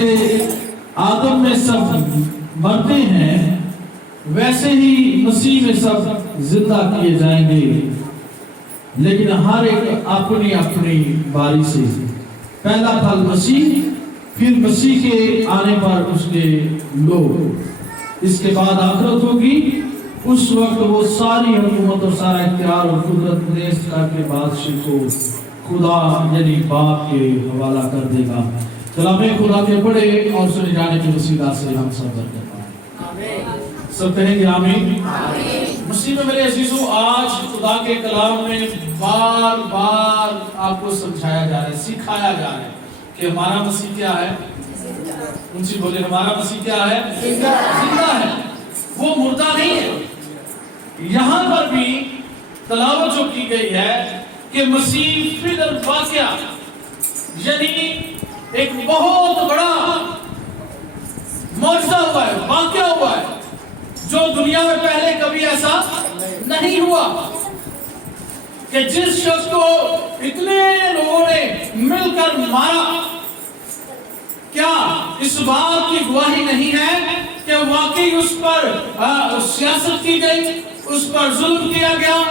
जैसे आदम में सब मरते हैं वैसे ही मसीह में सब जिंदा किए जाएंगे, लेकिन हर एक अपनी अपनी बारी से। पहला फल मसीह, फिर मसीह के आने पर उसके लोग, इसके बाद आखिरत होगी। उस वक्त वो सारी हुकूमत और सारा इख्तियार और कुदरत देश के बादशाह को खुदा यानी बाप के हवाला कर देगा। कलामे खुदा के पढ़े और सुने जाने की वसीला से हम सब बरकत पाएं। सब कहेंगे आमीन। मसीह में मेरे अजीजों, आज खुदा के कलाम में बार बार आपको समझाया जा रहा है, सिखाया जा रहा है कि हमारा मसीह क्या है। उनसे बोले, हमारा मसीह क्या है? जिंदा है, वो मुर्दा नहीं है। यहाँ पर भी तलावत जो की गई है कि मसीह फिर वाक़या यानी एक बहुत बड़ा मौजज़ा हुआ है, वाक़या हुआ है जो दुनिया में पहले कभी ऐसा नहीं हुआ कि जिस शख्स को इतने लोगों ने मिलकर मारा, क्या इस बात की गवाही नहीं है कि वाकई उस पर सियासत की गई, उस पर जुल्म किया गया?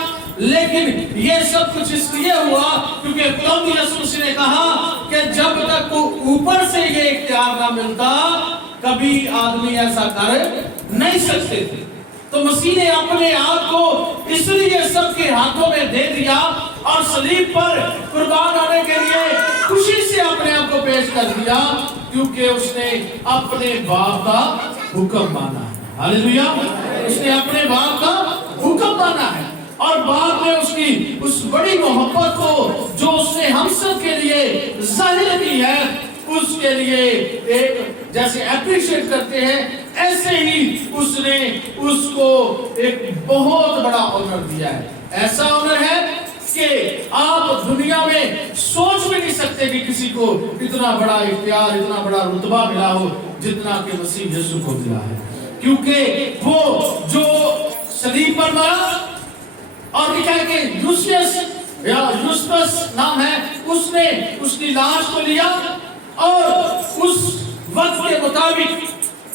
लेकिन ये सब कुछ इसलिए हुआ क्योंकि खुदा यीशु ने कहा कि जब तक ऊपर से ये इख्तियार ना मिलता कभी आदमी ऐसा कर नहीं सकते थे। तो मसीह ने अपने आप को इसलिए सबके हाथों में दे दिया और सलीब पर कुर्बान होने के लिए खुशी से अपने आप को पेश कर दिया, क्योंकि उसने अपने बाप का हुक्म माना है। हालेलुया! उसने अपने बाप का हुक्म माना है और बाप ने उसकी उस बड़ी मोहब्बत को जो उसने हम सब के लिए जाहिर की है, उसके लिए एक जैसे अप्रिशिएट करते हैं, ऐसे ही उसने उसको एक बहुत बड़ा ऑनर दिया है। ऐसा ऑनर है कि आप दुनिया में सोच भी नहीं सकते कि किसी को इतना बड़ा इख्तियार, इतना बड़ा रुतबा मिला हो जितना कि मसीह यीशु को मिला है। क्योंकि वो जो सलीब पर मरा और लिखा है कि यूस्टस या यूस्टस नाम है, उसने उसकी लाश को लिया और उस वक्त के मुताबिक,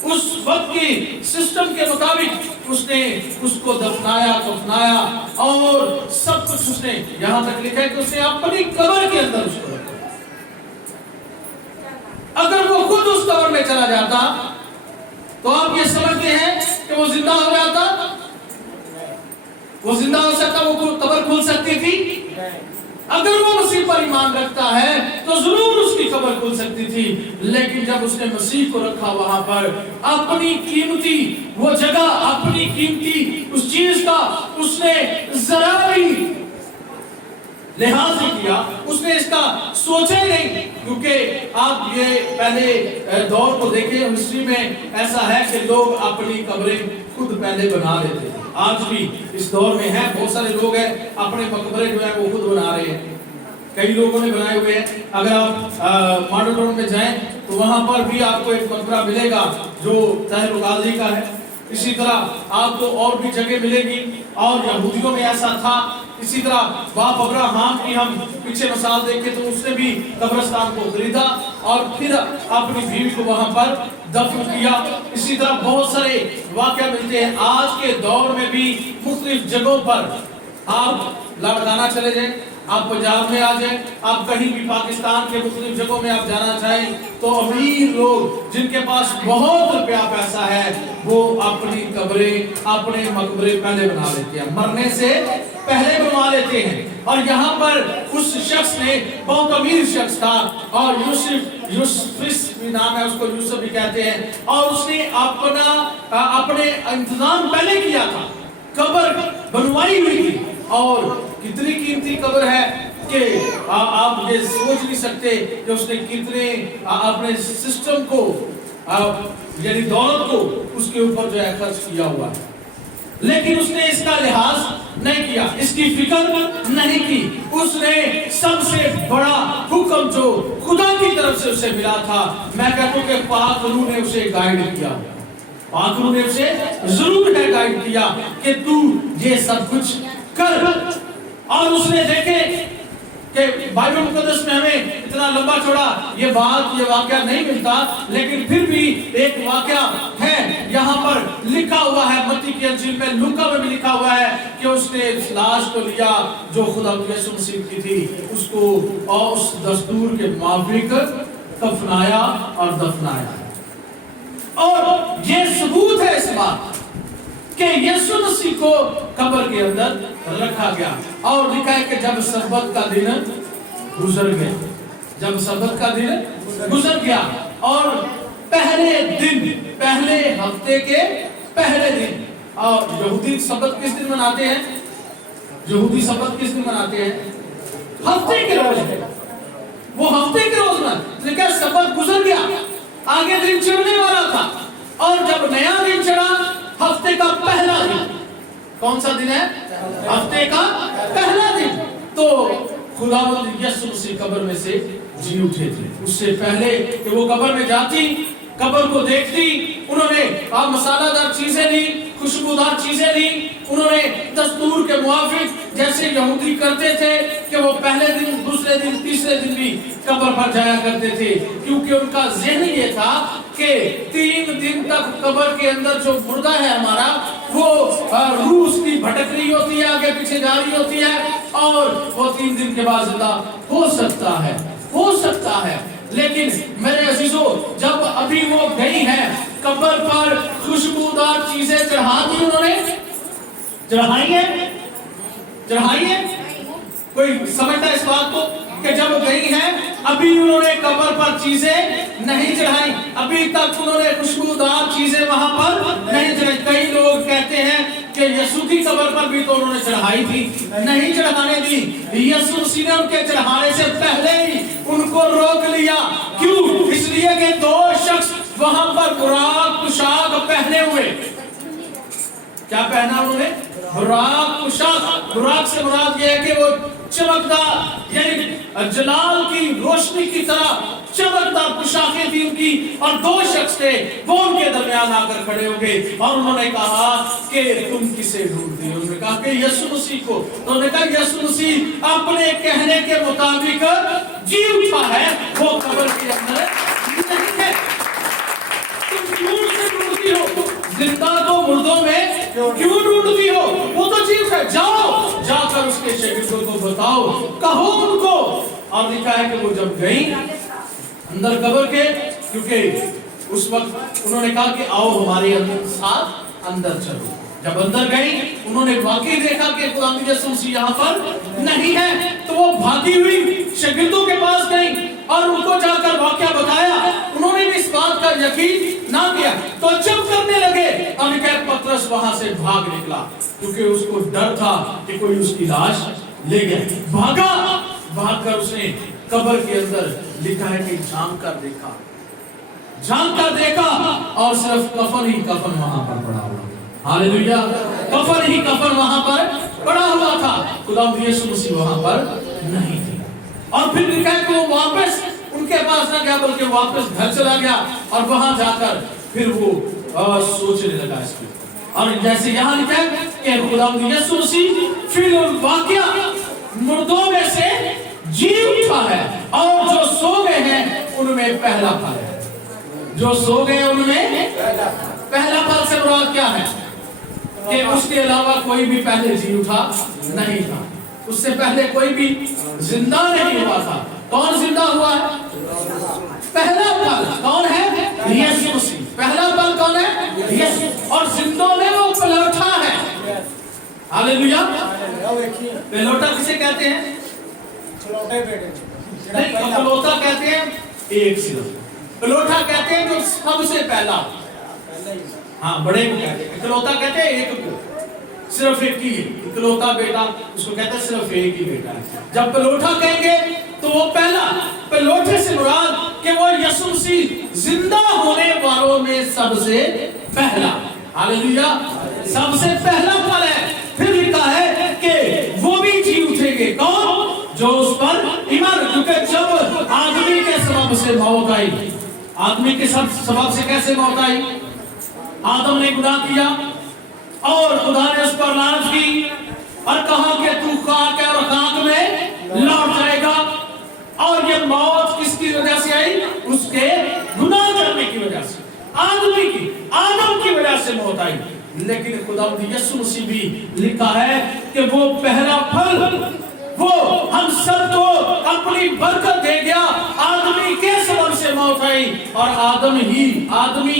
उस वक्त की सिस्टम के मुताबिक उसने उसको दफनाया और सब कुछ उसने, यहां तक लिखा है कि उसने अपनी कब्र के अंदर उसको रखा। अगर वो खुद उस कब्र में चला जाता तो आप ये समझते हैं कि वो जिंदा हो जाता? वो जिंदा हो सकता, वो कब्र खुल सकती थी? अगर वो मसीह पर ईमान रखता है तो जरूर उसकी कब्र खुल सकती थी। लेकिन जब उसने मसीह को रखा वहां पर, अपनी कीमती वो जगह, अपनी कीमती उस चीज का उसने जरा भी लिहाज नहीं किया, उसने इसका सोचा ही नहीं। क्योंकि आप ये पहले दौर को देखें, हिस्ट्री में ऐसा है कि लोग अपनी कब्रें खुद पहले बना लेते हैं। आज भी इस दौर में है, बहुत सारे लोग हैं अपने मकबरे जो है वो खुद बना रहे हैं, कई लोगों ने बनाए हुए हैं। अगर आप मॉडल टाउन में जाएं तो वहां पर भी आपको एक मकबरा मिलेगा जो ताहिर गाजी का है। इसी तरह आपको और भी जगह मिलेगी और यहूदियों में ऐसा था। इसी तरह बाप अब्राहम की हम पीछे मिसाल देखें तो उसने भी कब्रिस्तान को खरीदा और फिर अपनी बीवी को वहां पर दफन किया। इसी तरह बहुत सारे वाक़या मिलते हैं। आज के दौर में भी मुख्तलिफ जगहों पर आप लाड़काना चले जाएं, आप पंजाब में आ जाएं, आप कहीं भी पाकिस्तान के मुख्तलिफ जगहों में आप जाना चाहें तो अमीर लोग जिनके पास बहुत रुपया पैसा है वो अपनी कब्रें, अपने मकबरे पहले बना लेते हैं, मरने से पहले बनवा लेते हैं। और यहाँ पर उस शख्स ने, बहुत अमीर शख्स था और यूसुफ भी नाम है, उसको यूसुफ भी कहते हैं, और उसने अपने इंतजाम पहले किया था, कब्र बनवाई हुई थी। और कितनी कीमती कब्र है कि आप ये सोच नहीं सकते कि उसने कितने अपने सिस्टम को यानी दौलत को उसके ऊपर जो है खर्च किया हुआ है। लेकिन उसने इसका लिहाज नहीं किया, इसकी फिक्र नहीं की। उसने सबसे बड़ा हुक्म जो खुदा की तरफ से उसे मिला था, मैं कहता हूं कि पाक रूह ने उसे गाइड किया, पाक रूह ने उसे जरूर है गाइड किया कि तू ये सब कुछ कर। और उसने देखे کہ بائبل مقدس میں ہمیں اتنا لمبا چوڑا یہ واقعہ نہیں ملتا، لیکن پھر بھی ایک واقعہ ہے یہاں پر لکھا ہوا ہے متی کی انجیل میں، لوکا میں بھی لکھا ہوا ہے کہ اس نے اس لاش کو لیا جو خدا یسوع مسیح کی تھی، اس کو اور اس دستور کے موافق کفنایا اور دفنایا۔ اور یہ ثبوت ہے اس بات کہ یسوع مسیح کو قبر کے اندر رکھا گیا، اور لکھا ہے کہ جب سبت کا دن گزر گیا، جب سبت کا دن گزر گیا اور پہلے ہفتے کے پہلے دن، اور یہودی سبت کس دن مناتے ہیں؟ یہودی سبت کس دن مناتے ہیں؟ ہفتے کے روز، وہ ہفتے کے روز میں، لیکن سبت گزر گیا، آگے دن چڑھنے والا تھا، اور جب نیا دن چڑھا ہفتے کا پہلا دن، کون سا دن ہے؟ ہفتے کا پہلا دن، تو خداوند یسوع مسیح قبر میں سے جی اٹھے تھے۔ اس سے پہلے کہ وہ قبر میں جاتی، قبر کو دیکھتی، انہوں نے مسالہ دار چیزیں لی، خوشبودار چیزیں لی، انہوں نے دستور کے موافق جیسے یہودی کرتے تھے کہ وہ پہلے دن، دوسرے دن، تیسرے دن بھی قبر پر جایا کرتے تھے، کیونکہ ان کا ذہن یہ تھا کہ 3 دن تک قبر کے اندر جو مردہ ہے ہمارا، وہ روح اس کی بھٹک رہی ہوتی ہے، آگے پیچھے جا رہی ہوتی ہے، اور وہ 3 دن کے بعد زندہ ہو سکتا ہے۔ لیکن میرے عزیزو، جب ابھی وہ گئی ہے قبر پر، خوشبودار چیزیں چڑھا دی انہوں نے، چڑھائی ہے، کوئی سمجھتا ہے اس بات کو کہ جب گئی ہیں ابھی انہوں نے قبر پر چیزیں نہیں چڑھائی، ابھی تک انہوں نے خوشبودار چیزیں وہاں پر نہیں چڑھائی۔ کئی لوگ کہتے ہیں کہ یسوع کی قبر پر بھی تو انہوں نے چڑھائی تھی، نہیں چڑھانے دی، یسوع مسیح نے ان کے چڑھانے سے پہلے ہی ان کو روک لیا۔ کیوں؟ اس لیے کہ 2 شخص وہاں پر براق پوشاک پہنے ہوئے، کیا پہنا انہوں نے؟ براق پوشاک۔ براق سے مراد یہ ہے کہ وہ چمکدار، یعنی جلال کی روشنی کی طرح چمکدار پوشاکیں تھی ان کی، اور 2 شخص تھے، وہ ان کے درمیان آ کر کھڑے ہو گئے، اور انہوں نے کہا کہ تم کسے ڈھونڈتے ہو؟ انہوں نے کہا کہ یسوع مسیح کو۔ انہوں نے کہا یسوع مسیح اپنے کہنے کے مطابق جی اٹھا ہے، وہ قبر کے اندر نہیں ہے۔ تم کیوں سے ڈھونڈتی ہو؟ زندہ تو مردوں میں کیوں ڈھونڈتی ہو؟ وہ تو چیز ہے، جاؤ، جا کر اس کے شاگردوں کو بتاؤ، کہو ان کو۔ اور لکھا ہے کہ وہ جب گئیں اندر قبر کے، کیونکہ اس وقت انہوں نے کہا کہ آؤ ہمارے ساتھ اندر چلو۔ جب اندر گئی انہوں نے واقعی دیکھا کہ خداوند یسوع مسیح یہاں پر نہیں ہے، تو وہ بھاگی ہوئی شاگردوں کے پاس گئی اور ان کو جا کر واقعہ بتایا۔ انہوں نے بھی اس بات کا یقین نہ کیا، تو جب کرنے لگے اور پترس وہاں سے بھاگ نکلا، کیونکہ اس کو ڈر تھا کہ کوئی اس کی لاش لے گیا۔ بھاگ کر اس نے قبر کے اندر، لکھا ہے کہ جھانک کر دیکھا اور صرف کفن ہی کفن وہاں پر پڑا ہوا۔ ہاللیلویا، کفن ہی کفن وہاں پر پڑا ہوا تھا، خداوند یسوع مسیح وہاں پر نہیں تھی۔ اور پھر لکھا ہے کہ وہ واپس ان کے پاس نہ گیا، بلکہ واپس گھر چلا گیا، اور وہاں جا کر پھر وہ سوچنے لگا اس کی۔ اور جیسے یہاں لکھا ہے کہ خداوند یسوع مسیح پھر واقعہ مردوں میں سے جی اٹھا ہے، اور جو سو گئے ہیں ان میں پہلا پھل ہے۔ جو سو گئے ان میں پہلا پھل سے مراد کیا ہے؟ کہ اس کے علاوہ کوئی بھی پہلے جی اٹھا نہیں تھا، اس سے پہلے کوئی بھی زندہ نہیں ہوا تھا۔ کون زندہ ہوا ہے؟ پہلا پھل کون ہے؟ یسوع مسیح۔ پہلا پھل کون ہے؟ یسوع۔ اور زندوں میں وہ پلوٹا ہے۔ ہاللیلویا۔ پلوٹا کسے کہتے ہیں؟ نہیں، پلوٹا کہتے ہیں ایک صرف، پلوٹا کہتے ہیں جو سب سے پہلا، ہاں بڑے کو کہتے ہیں، اکلوتا کہتے ہیں ایک کو، صرف ایک ہی ہے، اکلوتا بیٹا اس کو کہتے ہیں صرف ایک ہی بیٹا ہے۔ جب پلوٹا کہیں گے تو وہ پہلا، پلوٹے سے مراد کہ وہ یسوع مسیح زندہ ہونے والوں میں سب سے پہلا، ہاللیلویا، سب سے پہلا پھل ہے۔ پھر لکھا ہے کہ وہ بھی جی اٹھیں گے، کون؟ جو اس پر ایمان، کیونکہ جب آدمی کے سبب سے موت آئی، آدمی کے سبب سے کیسے موت آئی؟ آدم نے گناہ کیا اور خدا نے اس پر لعنت کی اور کہا کہ تو خاک ہے اور خاک میں लौट जाएगा। और ये मौत किसकी वजह से आई? उसके गुनाह करने की वजह से, आदम की वजह से मौत आई। लेकिन खुदावंद यीशु मसीह भी लिखा है कि वो पहला फल वो हम सबको अपनी बरकत दे गया। आदमी के सबब से मौत आई और आदमी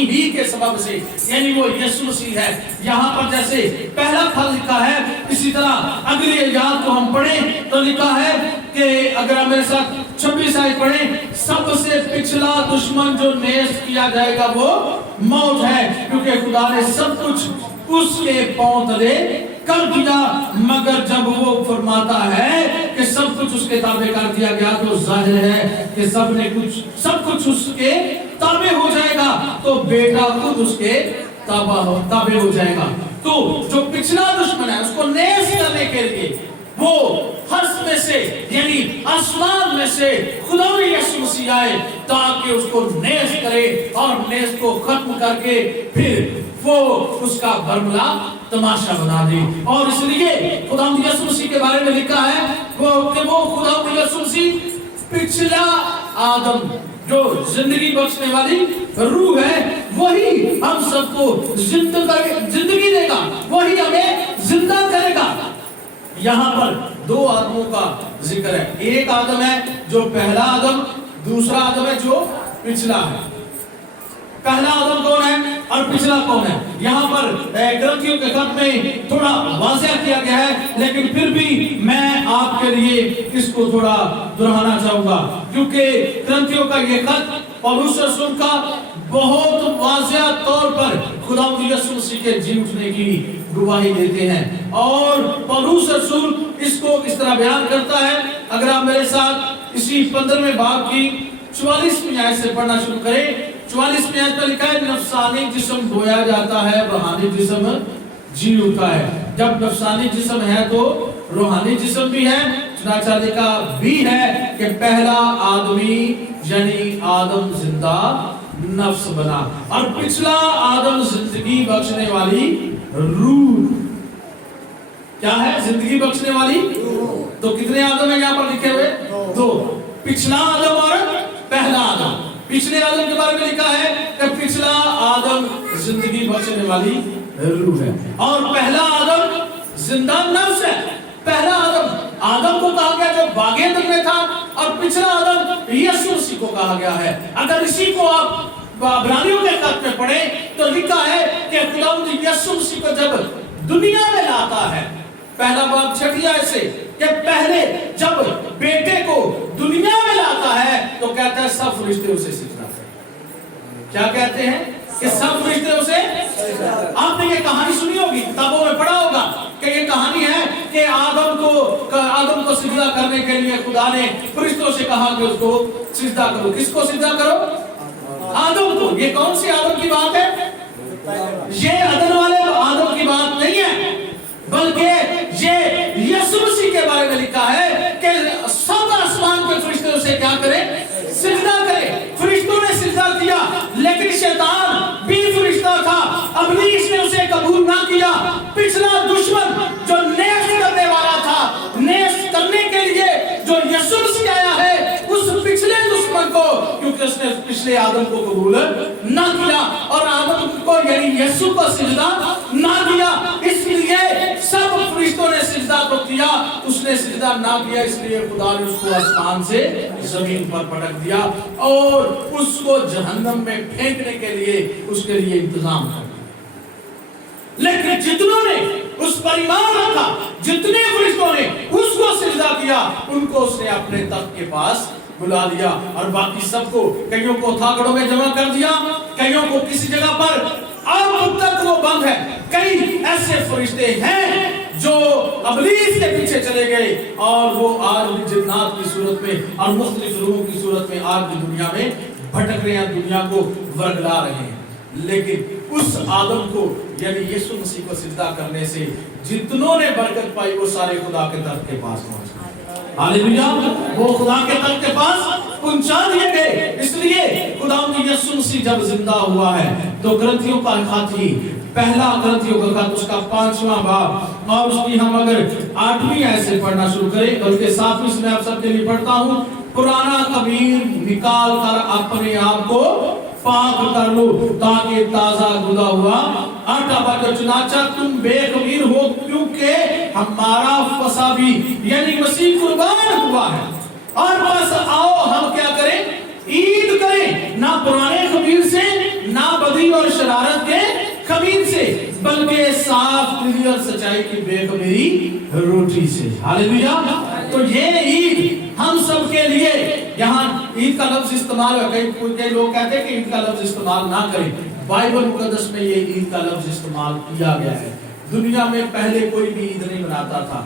ही के सबब से, यानी वो यीशु मसीह है। यहाँ पर जैसे पहला फल लिखा है, इसी तरह अगली आयत को हम पढ़ें तो लिखा है कि अगर आप मेरे साथ 26 आयत पढ़ें, सबसे पिछला दुश्मन जो नेस्त किया जाएगा वो मौत है, क्योंकि खुदा ने सब कुछ उसके पांव तले कर दिया। मगर जब वो फरमाता है कि सब कुछ उसके ताबे कर दिया गया, तो जाहिर है कि सब कुछ उसके ताबे हो जाएगा, तो बेटा खुद उसके ताबे हो जाएगा। तो जो पिछला दुश्मन है उसको नेस्त करने के लिए वो हर्ष में से, यानी आसमान में से खुदा यीशु मसीह आए ताकि उसको नेस्त करे और नेस्त को खत्म करके फिर वो उसका बरमला तमाशा बना दे। और इसलिए खुदा यीशु मसीह के बारे में लिखा है वो खुदा यीशु मसीह पिछला आदम, जो जिंदगी बख्शने वाली रूह है, वही हम सबको जिंदगी देगा, वही हमें जिंदा करेगा। यहाँ पर दो आदमों का जिक्र है। एक आदम है जो पहला आदम, दूसरा आदम है जो पिछला है। पहला आदम कौन है और पिछला कौन है? यहाँ पर ग्रंथियों के खत में थोड़ा वाज़ेह किया गया है, लेकिन फिर भी मैं आपके लिए इसको थोड़ा दोहराना चाहूंगा, क्योंकि ग्रंथियों का ये खत पौलुस रसूल का बहुत वाज़ेह तौर पर खुदावंद यीशु मसीह के जी उठने की गवाही देते हैं। और पौलुस रसूल इसको इस तरह बयान करता है। अगर आप मेरे साथ इसी 15वें बाब की 44वीं आयत से पढ़ना शुरू करें। 44वीं आयत में लिखा है, नफसानी जिस्म धोया जाता है, रूहानी जिस्म जी उठता है। जब नफसानी जिस्म है तो रूहानी जिस्म भी है। चुनाचा लिखा भी है कि पहला आदमी यानी आदम जिंदा नफ्स बना और पिछला आदम जिंदगी बख्शने वाली रूह। क्या है? जिंदगी बख्शने वाली। तो कितने आदम है यहाँ पर लिखे हुए? दो, पिछला आदम और पहला आदम। पिछले आदम के बारे में लिखा है कि पिछला आदम जिंदगी बख्शने वाली रूह है और पहला आदम जिंदा नफ्स है। पहला आदम को कहा गया जो बागे अदन में था, और पिछला आदम यीशु मसीह को कहा गया है। अगर इसी को आप इब्रानियों के खत में पढ़े तो लिखा है कि खुदावंद यीशु मसीह को जब दुनिया में लाता है, पहला बाब 6 आयत से, कि पहले जब बेटे को दुनिया में लाता है तो कहता है सब फरिश्ते उसे सजदा करें। क्या कहते हैं? कि सब फरिश्ते उसे। आपने ये कहानी सुनी होगी, किताबों में पढ़ा होगा कि ये कहानी है कि आदम को सजदा करने के लिए खुदा ने फरिश्तों से कहा कि उसको सजदा करो। किसको सजदा करो? आदम को। ये कौन सी आदम की बात है? ये अदन वाले आदम की बात नहीं है, बल्कि ये यीशु मसीह के बारे में लिखा है कि सब आसमान के फरिश्ते उसे क्या करें? सजदा करें। फरिश्तों ने सजदा किया, लेकिन शैतान भी फरिश्ता था, इब्लीस ने उसे कबूल ना किया। पिछला दुश्मन जो नेस्त करने वाला था, नेस्त करने के लिए जो यीशु मसीह आया है, उस पिछले दुश्मन को, क्योंकि उसने पिछले आदम को कबूल ना किया और आदम को यानी यीशु को सजदा ना किया, इसलिए सब फरिश्तों ने सजदा तो किया, उसने सजदा ना किया, इसलिए खुदा ने उसको आसमान से जमीन पर पटक दिया और उसको जहन्नम में फेंकने के लिए उसके लिए इंतजाम कर दिया। लेकिन जितनों ने उस पर ईमान रखा, जितने फरिश्तों ने उसको सजदा किया, उनको उसने अपने तख्त के पास बुला लिया और बाकी सबको, कईयों को थाकड़ों में जमा कर दिया, कईयों को किसी जगह पर, अब तक वो बंद है। कई ऐसे फरिश्ते हैं जो इब्लीस के पीछे चले गए और वो आज भी जिन्नात की सूरत में और मुख्तलिफ रूहों की सूरत में आज भी दुनिया में भटक रहे हैं, दुनिया को वर्गला रहे हैं। लेकिन उस आदम को यानी यीशु मसीह को सिजदा करने से जितनों ने बरकत पाई वो सारे खुदा के तख्त के पास पहुंच गए। हालेलुया, वो खुदा के तख्त के पास पहुंचा दिए गए। इसलिए खुदावंद यीशु मसीह जब जिंदा हुआ है तो ग्रंथियों का खत ही पहला कुरिन्थियों का खत उसका 5वां बाब और उसकी हम अगर 8वीं आयत से पढ़ना शुरू करें, बल्कि 7वीं से मैं आप सबके लिए पढ़ता हूँ। पुराना कबीर निकाल कर अपने आप को पाक कर लो ताकि ताजा गुदा हुआ आटा बाटो, चुनाचा तुम बेखबीर हो क्योंकि हमारा फसा भी यानी मसीह कुर्बान हुआ है। और बस आओ हम क्या करें, ईद करें, ना पुराने खमीर से, ना बदी और शरारत के खमीर से, बल्कि साफ दिली और सच्चाई की बेखबरी रोटी से। हालेलुया। तो ये ईद हम सब के लिए, यहाँ ईद का लफ्ज इस्तेमाल है, कई लोग कहते हैं कि ईद का लफ्ज इस्तेमाल ना करें। बाइबल मुकद्दस में ये ईद का लफ्ज इस्तेमाल किया गया है। दुनिया में पहले कोई भी ईद नहीं मनाता था।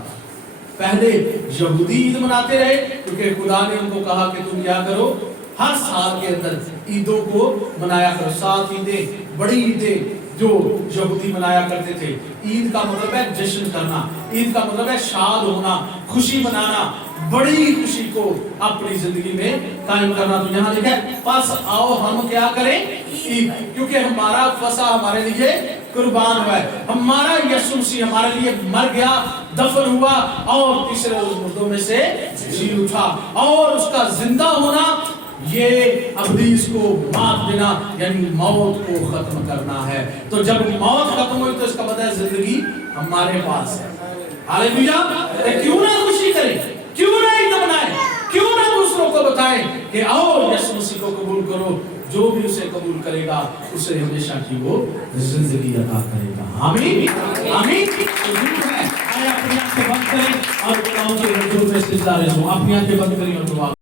पहले यहूदी ईद मनाते रहे क्योंकि खुदा ने उनको कहा कि तुम क्या करो, हर साल के अंदर ईदों को मनाया करो। 7 ईदें, बड़ी ईदें जो यहूदी मनाया करते थे। ईद का मतलब है जश्न करना, ईद का मतलब है शाद होना, खुशी मनाना, बड़ी खुशी को अपनी जिंदगी में कायम करना। तो यहाँ लिखा है बस आओ हम क्या करें, ईद, क्योंकि हमारा फसा हमारे लिए कुर्बान हुआ है। हमारा यीशु मसीह हमारे लिए मर गया, दफन हुआ और तीसरे रोज मुर्दों में से जी उठा, और उसका जिंदा होना ये अब्दीस को मात देना यानी मौत को खत्म करना है। तो जब मौत खत्म हुई तो इसका मतलब है जिंदगी हमारे पास है। हालेलुया। क्यों ना खुशी करें, क्यों ना ईद मनाएं, क्यों ना दूसरों को बताएं कि आओ यीशु मसीह को कबूल करो। जो भी उसे कबूल करेगा उसे हमेशा की वो जिंदगी अता करेगा। आमीन आमीन। तो है आए अपनी आंखें बंद करें और दुआओं के हजूर में सिजदा रहो। अपनी आंखें बंद करें और दुआ